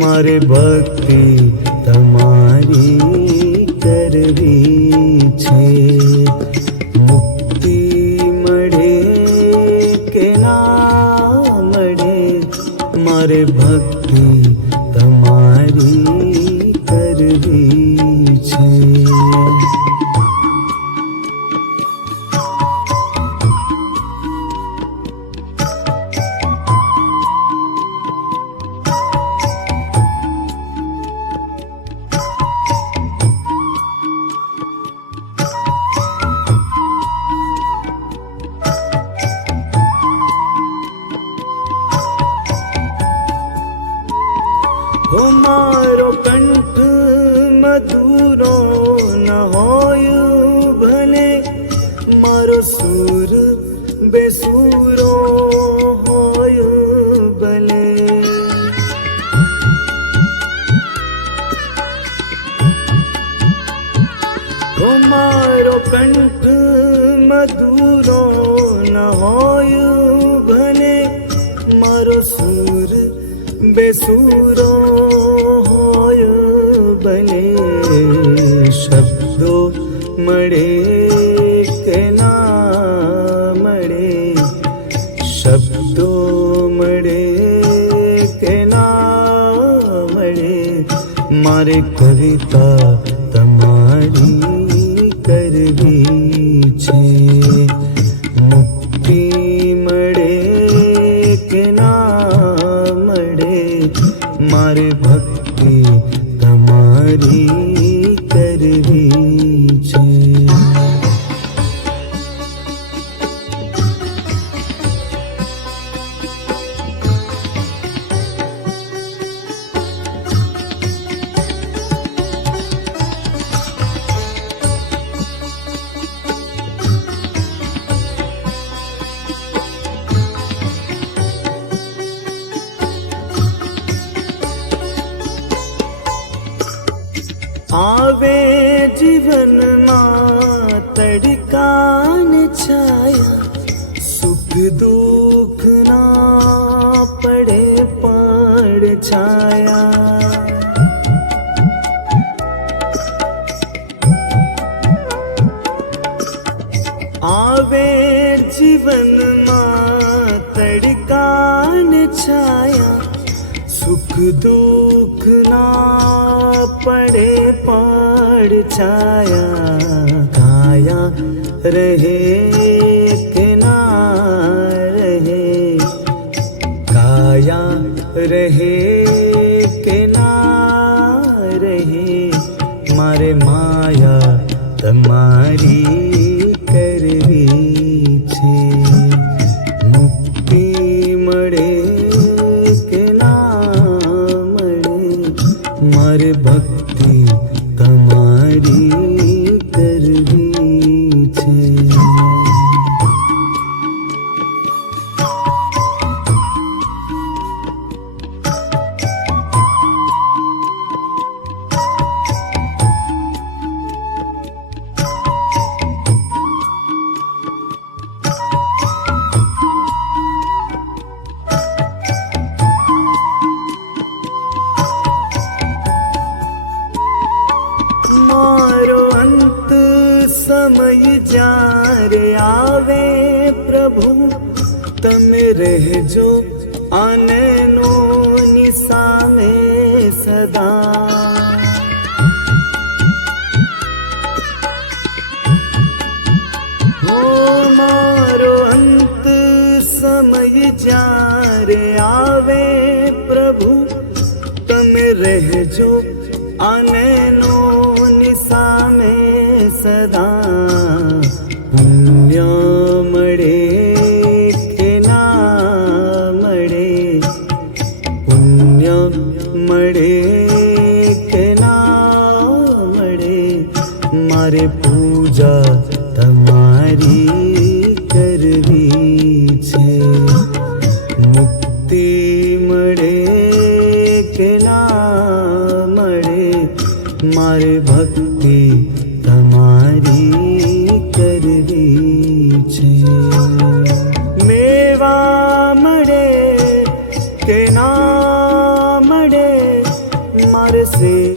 મારે ભક્તિ તમારી કરવી છે. મુક્તિ મળે કે ના મળે, મારે ભક્તિ તમારી કરવી છે. હો મારો કંઠ મધુરો ન હોય ભલે, મારો સુર બેસુરો હોય ભલે. હો મારો કંઠ મધુરો ન હોય ભલે, મારો સુર બેસુરો હોય ભલે. શબ્દો મળે કે ના મળે, શબ્દો મળે કે ના મળે, મારે કવિતા તમારી કરવી છે. મુક્તિ મળે કે ના મળે, મારે ભક્તિ તમારી કરવી છે. આવે જીવનમાં તડકા ને છાયા, સુખ દુઃખ ના પડે પડ છાયા. આવે જીવનમાં તડકા ને છાયા, સુખ દુઃખ ના પડે પડ છાયા. કાયા રહે કે ના રહે, કાયા રહે કે ના રહે, મારે માયા તમારી કરવી છે. મુક્તિ મળે કે ના મળે, મારે ભક્તિ તમારી કરવી છે. મારો અંત સમય જ્યારે આવે પ્રભુ, તમે રહેજો આનનો ની સામે સદા. આવે પ્રભુ તમે રહેજો આનૈનોની સામે સદા પુણ્ય મળે કે ના મળે પુણ્ય મળે કે ના મળે મારે પૂજા તમારી કરવી છે મુક્તિ મળે કે ના મળે મારે ભક્તિ તમારી કરવી